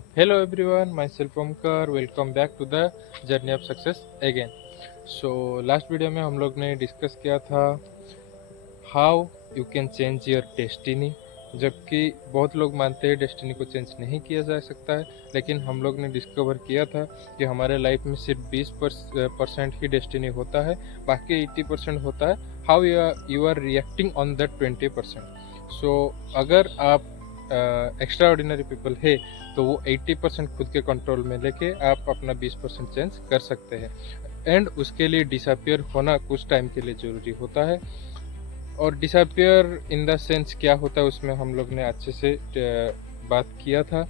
hello everyone, myself Omkar, welcome back to the journey of success again. So last video में हम लोग ने discuss किया था how you can change your destiny. जबकि बहुत लोग मानते हैं डेस्टिनी को चेंज नहीं किया जा सकता है, लेकिन हम लोग ने डिस्कवर किया था कि हमारे लाइफ में सिर्फ 20% ही डेस्टिनी होता है, बाकी 80% होता है how you are reacting on that 20%। So अगर आप एक्स्ट्रा ऑर्डिनरी पीपल है तो वो 80% खुद के कंट्रोल में लेके आप अपना 20% चेंज कर सकते हैं। एंड उसके लिए डिसअपियर होना कुछ टाइम के लिए ज़रूरी होता है। और डिसअपियर इन द सेंस क्या होता है उसमें हम लोग ने अच्छे से बात किया था।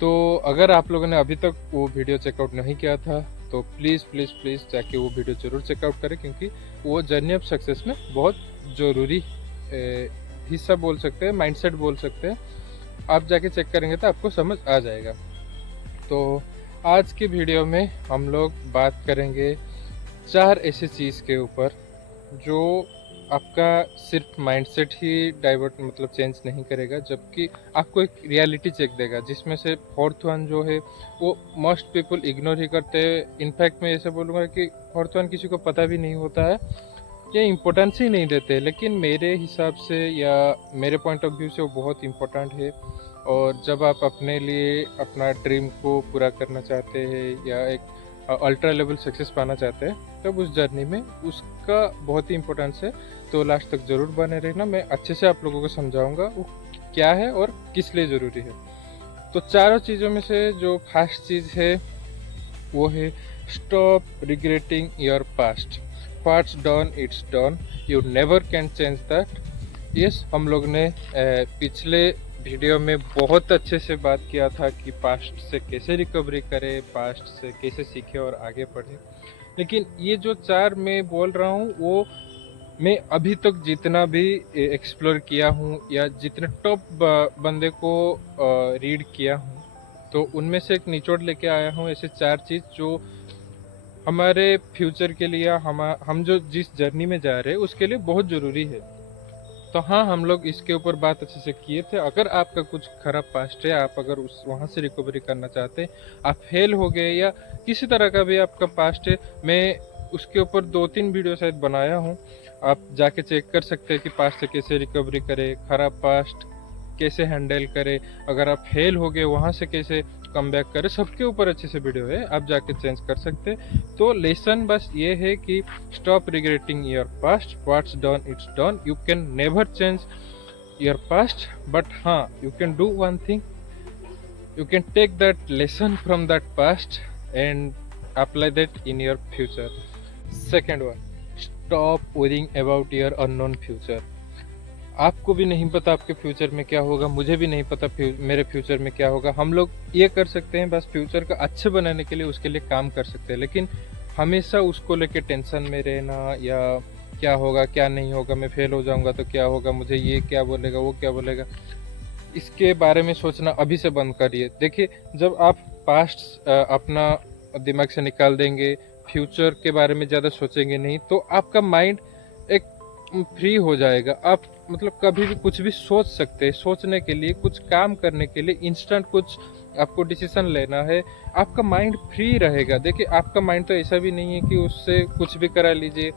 तो अगर आप लोगों ने अभी तक वो वीडियो चेकआउट नहीं किया था तो प्लीज़ प्लीज़ प्लीज़ जाके वो वीडियो ज़रूर चेकआउट करें, क्योंकि वो जर्नी ऑफ सक्सेस में बहुत ज़रूरी हिस्सा बोल सकते हैं, माइंडसेट बोल सकते हैं। आप जाके चेक करेंगे तो आपको समझ आ जाएगा। तो आज की वीडियो में हम लोग बात करेंगे 4 ऐसी चीज़ के ऊपर जो आपका सिर्फ माइंडसेट ही डाइवर्ट मतलब चेंज नहीं करेगा, जबकि आपको एक रियलिटी चेक देगा, जिसमें से फोर्थ वन जो है वो मोस्ट पीपल इग्नोर ही करते हैं। इनफैक्ट मैं ऐसे बोलूँगा कि फोर्थ वन किसी को पता भी नहीं होता है, ये इम्पोर्टेंस ही नहीं देते, लेकिन मेरे हिसाब से या मेरे पॉइंट ऑफ व्यू से वो बहुत इम्पोर्टेंट है। और जब आप अपने लिए अपना ड्रीम को पूरा करना चाहते हैं या एक अल्ट्रा लेवल सक्सेस पाना चाहते हैं, तब उस जर्नी में उसका बहुत ही इम्पोर्टेंस है। तो लास्ट तक ज़रूर बने रहना, मैं अच्छे से आप लोगों को समझाऊंगा वो क्या है और किस लिए ज़रूरी है। तो चारों चीज़ों में से जो फर्स्ट चीज़ है वो है stop regretting your past. What's done it's done, you never can change that. Yes, हम लोग ने पिछले वीडियो में बहुत अच्छे से बात किया था कि पास्ट से कैसे रिकवरी करें, पास्ट से कैसे सीखे और आगे बढ़े। लेकिन ये जो 4 मैं बोल रहा हूँ वो मैं अभी तक जितना भी एक्सप्लोर किया हूँ या जितने टॉप बंदे को रीड किया हूँ, तो उनमें से एक निचोड़ लेके आया हूँ ऐसे 4 चीज़ जो हमारे फ्यूचर के लिए हम जो जिस जर्नी में जा रहे हैं उसके लिए बहुत ज़रूरी है। तो हाँ, हम लोग इसके ऊपर बात अच्छे से किए थे। अगर आपका कुछ खराब पास्ट है, आप अगर उस वहाँ से रिकवरी करना चाहते हैं, आप फेल हो गए या किसी तरह का भी आपका पास्ट है, मैं उसके ऊपर 2-3 वीडियो शायद बनाया हूँ, आप जाके चेक कर सकते हैं कि पास्ट से कैसे रिकवरी करें, खराब पास्ट कैसे हैंडल करें, अगर आप फेल हो गए वहाँ से कैसे कम बैक करें, सबके ऊपर अच्छे से वीडियो है, आप जाके चेंज कर सकते हैं। तो लेसन बस ये है कि stop regretting your past, what's done it's done, you can never change your past, but हाँ you can do one thing, you can take that lesson from that past and apply that in your future. Second one, stop worrying about your unknown future. आपको भी नहीं पता आपके future में क्या होगा, मुझे भी नहीं पता मेरे फ्यूचर में क्या होगा। हम लोग ये कर सकते हैं बस फ्यूचर का अच्छे बनाने के लिए उसके लिए काम कर सकते हैं, लेकिन हमेशा उसको लेके टेंशन में रहना या क्या होगा क्या नहीं होगा, मैं फेल हो जाऊंगा तो क्या होगा, मुझे ये क्या बोलेगा वो क्या बोलेगा, इसके बारे में सोचना अभी से बंद करिए। देखिए, जब आप पास्ट अपना दिमाग से निकाल देंगे, फ्यूचर के बारे में ज़्यादा सोचेंगे नहीं, तो आपका माइंड एक फ्री हो जाएगा। आप मतलब कभी भी कुछ भी सोच सकते हैं। सोचने के लिए, कुछ काम करने के लिए, इंस्टेंट कुछ आपको डिसीजन लेना है, आपका माइंड फ्री रहेगा। देखिए, आपका माइंड तो ऐसा भी नहीं है कि उससे कुछ भी करा लीजिए,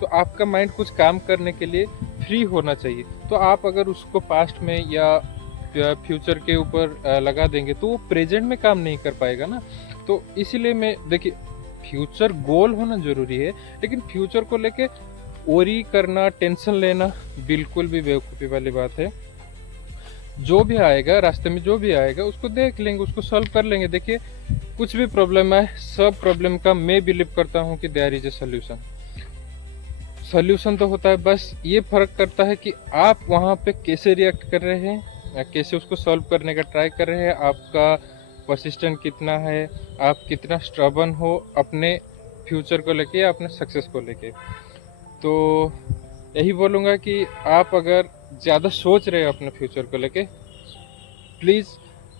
तो आपका माइंड कुछ काम करने के लिए फ्री होना चाहिए। तो आप अगर उसको पास्ट में या फ्यूचर के ऊपर लगा देंगे तो वो प्रेजेंट में काम नहीं कर पाएगा ना। तो इसीलिए मैं देखिए, फ्यूचर गोल होना जरूरी है, लेकिन फ्यूचर को लेके ओरी करना, टेंशन लेना बिल्कुल भी बेवकूफ़ी वाली बात है। जो भी आएगा रास्ते में, जो भी आएगा उसको देख लेंगे, उसको सॉल्व कर लेंगे। देखिए, कुछ भी प्रॉब्लम है, सब प्रॉब्लम का मैं बिलीव करता हूँ कि there is a solution. Solution तो होता है, बस ये फर्क करता है कि आप वहाँ पे कैसे रिएक्ट कर रहे हैं या कैसे उसको सॉल्व करने का ट्राई कर रहे हैं, आपका परसिस्टेंट कितना है, आप कितना स्ट्रबन हो अपने फ्यूचर को लेके या अपने सक्सेस को लेके। तो यही बोलूँगा कि आप अगर ज़्यादा सोच रहे हो अपने फ्यूचर को लेके, प्लीज़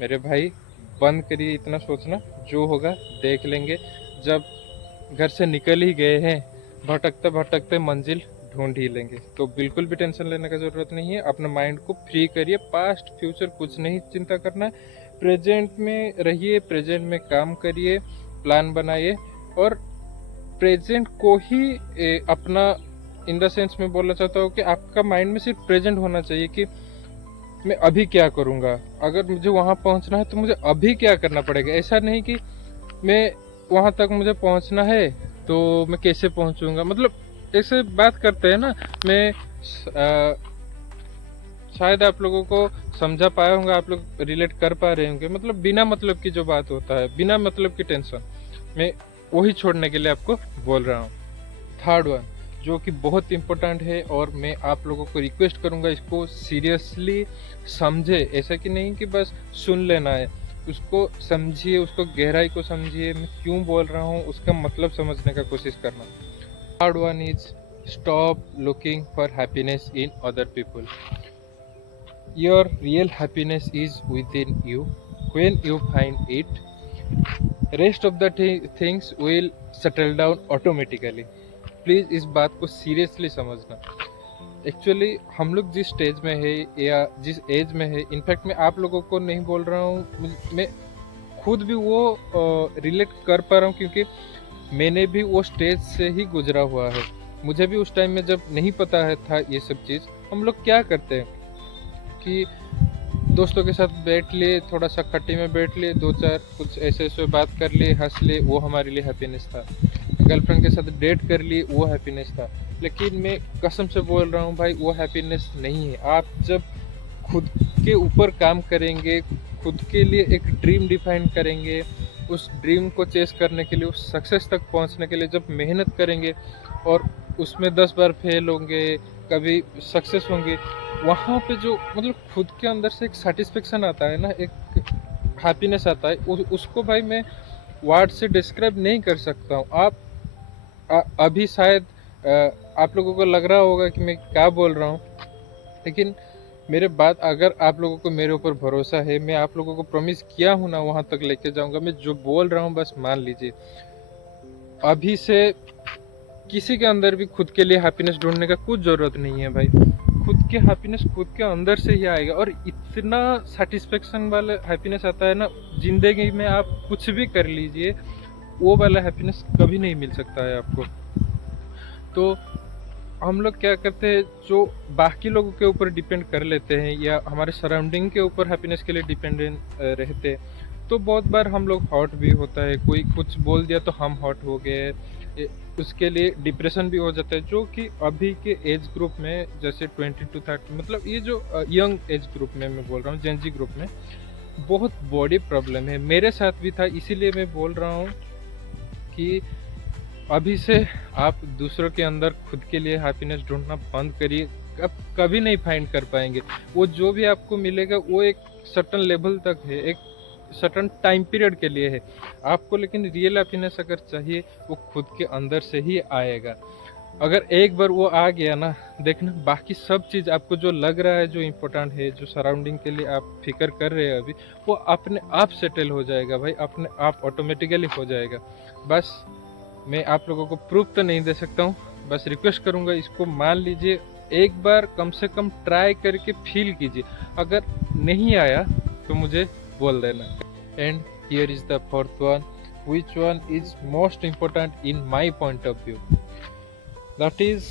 मेरे भाई बंद करिए इतना सोचना, जो होगा देख लेंगे। जब घर से निकल ही गए हैं, भटकते भटकते मंजिल ढूंढ ही लेंगे। तो बिल्कुल भी टेंशन लेने का ज़रूरत नहीं है, अपने माइंड को फ्री करिए, पास्ट फ्यूचर कुछ नहीं चिंता करना है। प्रेजेंट में रहिए, प्रेजेंट में काम करिए, प्लान बनाइए और प्रेजेंट को ही अपना, इन द सेंस में बोलना चाहता हूँ कि आपका माइंड में सिर्फ प्रेजेंट होना चाहिए कि मैं अभी क्या करूँगा, अगर मुझे वहाँ पहुँचना है तो मुझे अभी क्या करना पड़ेगा। ऐसा नहीं कि मैं वहाँ तक मुझे पहुँचना है तो मैं कैसे पहुँचूँगा, मतलब ऐसे बात करते हैं ना। मैं शायद आप लोगों को समझा पाया होगा, आप लोग रिलेट कर पा रहे होंगे, मतलब बिना मतलब की जो बात होता है, बिना मतलब की टेंशन, मैं वही छोड़ने के लिए आपको बोल रहा हूँ। थर्ड वन जो कि बहुत इम्पोर्टेंट है और मैं आप लोगों को रिक्वेस्ट करूँगा इसको सीरियसली समझे, ऐसा कि नहीं कि बस सुन लेना है, उसको समझिए, उसको गहराई को समझिए, मैं क्यों बोल रहा हूँ उसका मतलब समझने का कोशिश करना। Third one is stop looking for happiness in other people. Your real happiness is with in you. When you find it, rest of the things will settle down automatically. Please इस बात को सीरियसली समझना। Actually हम लोग जिस stage में है या जिस एज में है, इनफैक्ट मैं आप लोगों को नहीं बोल रहा हूँ, मैं खुद भी वो रिलेट कर पा रहा हूँ क्योंकि मैंने भी वो स्टेज से ही गुजरा हुआ है। मुझे भी उस टाइम में जब नहीं पता है था ये सब चीज़, हम लोग क्या करते हैं कि दोस्तों के साथ बैठ लिए, थोड़ा सा खट्टी में बैठ लिए, दो चार कुछ ऐसे ऐसे बात कर लिए, हंस लिए, वो हमारे लिए हैप्पीनेस था। गर्लफ्रेंड के साथ डेट कर लिए, वो हैप्पीनेस था। लेकिन मैं कसम से बोल रहा हूँ भाई, वो हैप्पीनेस नहीं है। आप जब खुद के ऊपर काम करेंगे, खुद के लिए एक ड्रीम डिफाइन करेंगे, उस ड्रीम को चेस करने के लिए, उस सक्सेस तक पहुँचने के लिए जब मेहनत करेंगे और उसमें 10 बार फेल होंगे, कभी सक्सेस होंगे, वहाँ पे जो मतलब खुद के अंदर से एक सेटिस्फेक्शन आता है ना, एक हैप्पीनेस आता है, उसको भाई मैं वर्ड से डिस्क्राइब नहीं कर सकता हूँ। आप अभी शायद आप लोगों को लग रहा होगा कि मैं क्या बोल रहा हूँ, लेकिन मेरे बात अगर आप लोगों को मेरे ऊपर भरोसा है, मैं आप लोगों को प्रॉमिस किया हूँ ना, वहाँ तक लेके जाऊँगा। मैं जो बोल रहा हूँ बस मान लीजिए। अभी से किसी के अंदर भी खुद के लिए हैप्पीनेस ढूंढने का कुछ ज़रूरत नहीं है भाई। खुद के हैप्पीनेस खुद के अंदर से ही आएगा और इतना सेटिस्फेक्शन वाला हैप्पीनेस आता है ना, ज़िंदगी में आप कुछ भी कर लीजिए, वो वाला हैप्पीनेस कभी नहीं मिल सकता है आपको। तो हम लोग क्या करते हैं, जो बाकी लोगों के ऊपर डिपेंड कर लेते हैं या हमारे सराउंडिंग के ऊपर हैप्पीनेस के लिए डिपेंडेंट रहते हैं, तो बहुत बार हम लोग हॉट भी होता है, कोई कुछ बोल दिया तो हम हॉट हो गए, उसके लिए डिप्रेशन भी हो जाता है। जो कि अभी के एज ग्रुप में, जैसे 20 to 30, मतलब ये जो यंग एज ग्रुप में मैं बोल रहा हूँ, जेनजी ग्रुप में, बहुत बड़ी प्रॉब्लम है। मेरे साथ भी था, इसीलिए मैं बोल रहा हूँ कि अभी से आप दूसरों के अंदर खुद के लिए हैप्पीनेस ढूंढना बंद करिए। आप कभी नहीं फाइंड कर पाएंगे। वो जो भी आपको मिलेगा वो एक सर्टन लेवल तक है, एक सर्टन टाइम पीरियड के लिए है आपको, लेकिन रियल हैप्पीनेस अगर चाहिए वो खुद के अंदर से ही आएगा। अगर एक बार वो आ गया ना, देखना बाकी सब चीज़ आपको जो लग रहा है, जो इम्पोर्टेंट है, जो सराउंडिंग के लिए आप फिक्र कर रहे हैं अभी, वो अपने आप सेटल हो जाएगा भाई, अपने आप ऑटोमेटिकली हो जाएगा। बस मैं आप लोगों को प्रूफ तो नहीं दे सकता हूँ, बस रिक्वेस्ट करूँगा इसको मान लीजिए, एक बार कम से कम ट्राई करके फील कीजिए। अगर नहीं आया तो मुझे बोल देना। And here is the fourth one, which one is most important in my point of view, that is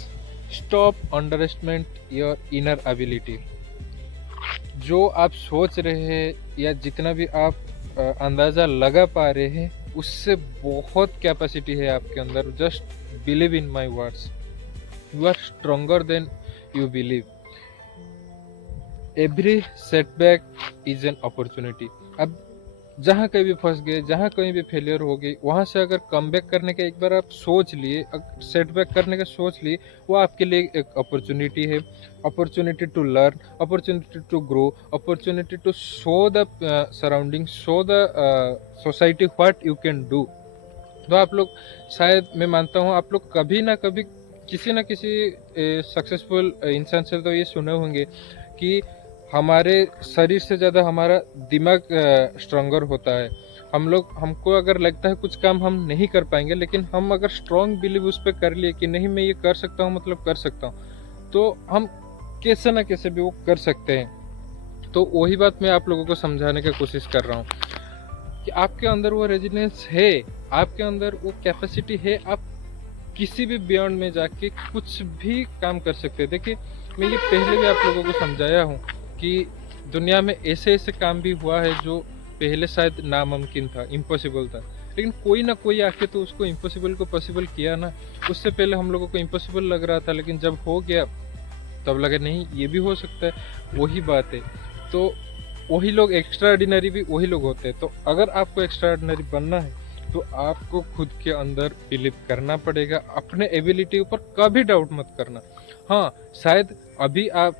stop underestimate your inner ability। जो आप सोच रहे हैं या जितना भी आप अंदाज़ा लगा पा रहे हैं, उससे बहुत कैपेसिटी है आपके अंदर। Just believe in my words, you are stronger than you believe. Every setback is an opportunity. अब जहाँ कहीं भी फंस गए, जहाँ कहीं भी फेलियर हो गई, वहाँ से अगर कमबैक करने का एक बार आप सोच लिए, सेटबैक करने का सोच लिए, वो आपके लिए एक अपॉर्चुनिटी है। Opportunity to learn, opportunity to grow, opportunity to show the surrounding, show the society what you can do. तो आप लोग, शायद मैं मानता हूँ आप लोग कभी ना कभी किसी न किसी सक्सेसफुल इंसान से तो ये सुने होंगे कि हमारे शरीर से ज़्यादा हमारा दिमाग स्ट्रॉन्गर होता है। हमको अगर लगता है कुछ काम हम नहीं कर पाएंगे, लेकिन हम अगर स्ट्रॉन्ग बिलीव उस पर कर लिए कि नहीं मैं ये कर सकता हूँ, मतलब कर सकता हूँ, तो हम कैसे ना कैसे भी वो कर सकते हैं। तो वही बात मैं आप लोगों को समझाने की कोशिश कर रहा हूँ कि आपके अंदर वो रेजिलियंस है, आपके अंदर वो कैपेसिटी है, आप किसी भी बियॉन्ड में जाके कुछ भी काम कर सकते हैं। देखिए, मैं ये पहले भी आप लोगों को समझाया हूँ कि दुनिया में ऐसे ऐसे काम भी हुआ है जो पहले शायद नामुमकिन था, इम्पॉसिबल था, लेकिन कोई ना कोई आके तो उसको इम्पॉसिबल को पॉसिबल किया ना। उससे पहले हम लोगों को इम्पॉसिबल लग रहा था, लेकिन जब हो गया तब लगा नहीं ये भी हो सकता है। वही बात है। तो वही लोग, एक्स्ट्रा ऑर्डिनरी भी वही लोग होते हैं। तो अगर आपको एक्स्ट्रा ऑर्डिनरी बनना है तो आपको खुद के अंदर बिलीव करना पड़ेगा, अपने एबिलिटी ऊपर कभी डाउट मत करना। हाँ, शायद अभी आप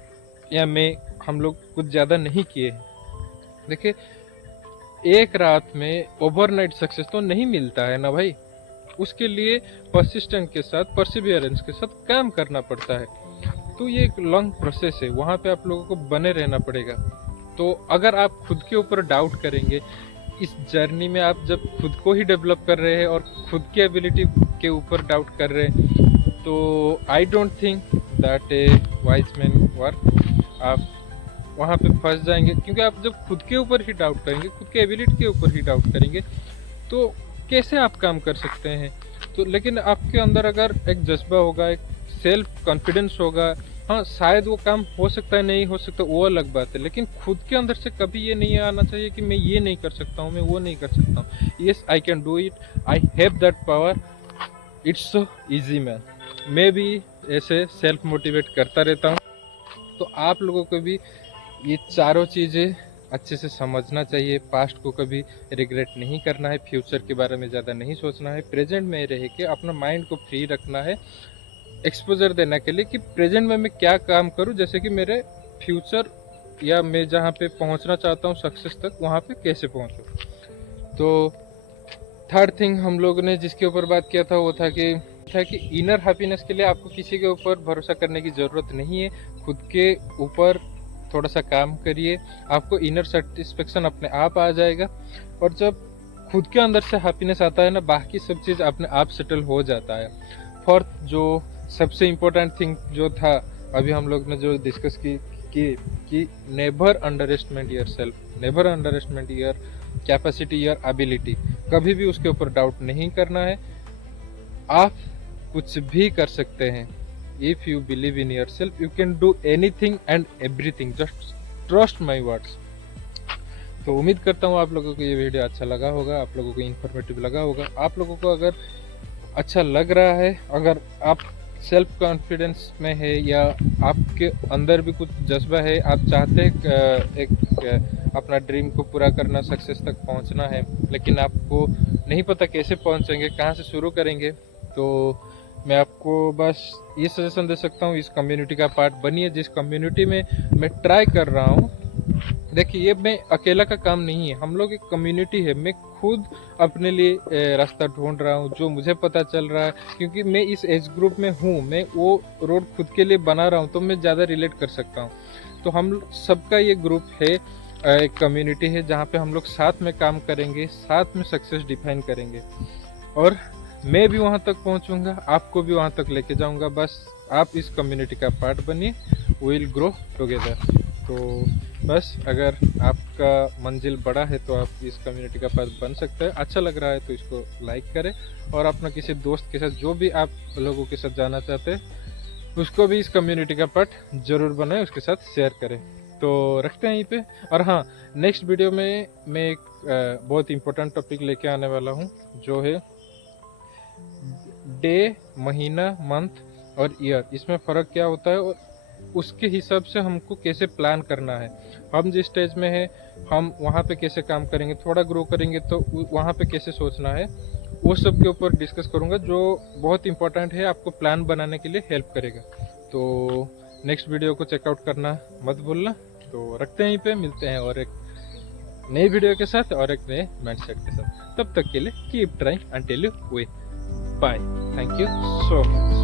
या मैं, हम लोग कुछ ज़्यादा नहीं किए हैं। देखिए, एक रात में ओवरनाइट सक्सेस तो नहीं मिलता है ना भाई। उसके लिए परसिस्टेंट के साथ, परसिवियरेंस के साथ काम करना पड़ता है। तो ये एक लॉन्ग प्रोसेस है, वहाँ पे आप लोगों को बने रहना पड़ेगा। तो अगर आप खुद के ऊपर डाउट करेंगे, इस जर्नी में आप जब खुद को ही डेवलप कर रहे हैं और खुद की एबिलिटी के ऊपर डाउट कर रहे हैं, तो I don't think that A wise man work. आप वहाँ पे फंस जाएंगे, क्योंकि आप जब खुद के ऊपर ही डाउट करेंगे, खुद के एबिलिटी के ऊपर ही डाउट करेंगे, तो कैसे आप काम कर सकते हैं। तो लेकिन आपके अंदर अगर एक जज्बा होगा, एक सेल्फ कॉन्फिडेंस होगा, हाँ शायद वो काम हो सकता है, नहीं हो सकता, वो अलग बात है, लेकिन खुद के अंदर से कभी ये नहीं आना चाहिए कि मैं ये नहीं कर सकता हूँ, मैं वो नहीं कर सकता हूँ। Yes, I can do it, I have that power, it's so easy man. मैं भी ऐसे सेल्फ मोटिवेट करता रहता हूँ। तो आप लोगों को भी ये चारों चीज़ें अच्छे से समझना चाहिए। पास्ट को कभी रिग्रेट नहीं करना है, फ्यूचर के बारे में ज़्यादा नहीं सोचना है, प्रेजेंट में रह के अपना माइंड को फ्री रखना है, एक्सपोजर देने के लिए कि प्रेजेंट में मैं क्या काम करूं, जैसे कि मेरे फ्यूचर या मैं जहां पे पहुंचना चाहता हूं सक्सेस तक, वहां पे कैसे पहुंचूं। तो थर्ड थिंग हम लोग ने जिसके ऊपर बात किया था वो था कि इनर हैप्पीनेस के लिए आपको किसी के ऊपर भरोसा करने की ज़रूरत नहीं है। खुद के ऊपर थोड़ा सा काम करिए, आपको इनर सेटिस्फेक्शन अपने आप आ जाएगा। और जब खुद के अंदर से हैप्पीनेस आता है ना, बाकी सब चीज़ अपने आप सेटल हो जाता है। फोर्थ, जो सबसे इम्पोर्टेंट थिंग जो था अभी हम लोग ने जो डिस्कस कि never under estimate your self, never under estimate your capacity, your ability. कभी भी उसके ऊपर डाउट नहीं करना है। आप कुछ भी कर सकते हैं। If you believe in your self, you can do anything and everything, just trust my words. तो उम्मीद करता हूँ आप लोगों को ये वीडियो अच्छा लगा होगा, आप लोगों को इन्फॉर्मेटिव लगा होगा। आप लोगों को अगर अच्छा लग रहा है, अगर आप सेल्फ कॉन्फिडेंस में है या आपके अंदर भी कुछ जज्बा है, आप चाहते हैं एक अपना ड्रीम को पूरा करना, सक्सेस तक पहुंचना है, लेकिन आपको नहीं पता कैसे पहुंचेंगे, कहां से शुरू करेंगे, तो मैं आपको बस ये सजेशन दे सकता हूँ, इस कम्युनिटी का पार्ट बनिए, जिस कम्युनिटी में मैं ट्राई कर रहा हूँ। देखिए, ये मैं अकेला का काम नहीं है, हम लोग एक कम्युनिटी है। मैं खुद अपने लिए रास्ता ढूंढ रहा हूँ, जो मुझे पता चल रहा है, क्योंकि मैं इस एज ग्रुप में हूँ, मैं वो रोड खुद के लिए बना रहा हूँ, तो मैं ज़्यादा रिलेट कर सकता हूँ। तो हम सबका ये ग्रुप है, एक कम्युनिटी है, जहाँ पे हम लोग साथ में काम करेंगे, साथ में सक्सेस डिफाइन करेंगे, और मैं भी वहाँ तक पहुँचूँगा, आपको भी वहाँ तक लेके जाऊँगा। बस आप इस कम्युनिटी का पार्ट बनिए, विल ग्रो टुगेदर। तो बस, अगर आपका मंजिल बड़ा है तो आप इस कम्युनिटी का पार्ट बन सकते हैं। अच्छा लग रहा है तो इसको लाइक करें, और अपना किसी दोस्त के साथ, जो भी आप लोगों के साथ जाना चाहते हैं, उसको भी इस कम्युनिटी का पार्ट जरूर बनाए, उसके साथ शेयर करें। तो रखते हैं यहीं पे। और हाँ, नेक्स्ट वीडियो में मैं एक बहुत इंपॉर्टेंट टॉपिक लेके आने वाला हूँ, जो है डे, महीना, मंथ और ईयर, इसमें फ़र्क क्या होता है और उसके हिसाब से हमको कैसे प्लान करना है। हम जिस स्टेज में है, हम वहाँ पे कैसे काम करेंगे, थोड़ा ग्रो करेंगे तो वहाँ पे कैसे सोचना है, वो सब के ऊपर डिस्कस करूँगा, जो बहुत इंपॉर्टेंट है, आपको प्लान बनाने के लिए हेल्प करेगा। तो नेक्स्ट वीडियो को चेकआउट करना मत भूलना। तो रखते हैं यहीं पे, मिलते हैं और एक नई वीडियो के साथ और एक नए माइंडसेट के साथ। तब तक के लिए keep trying until you win. Bye, thank you so much.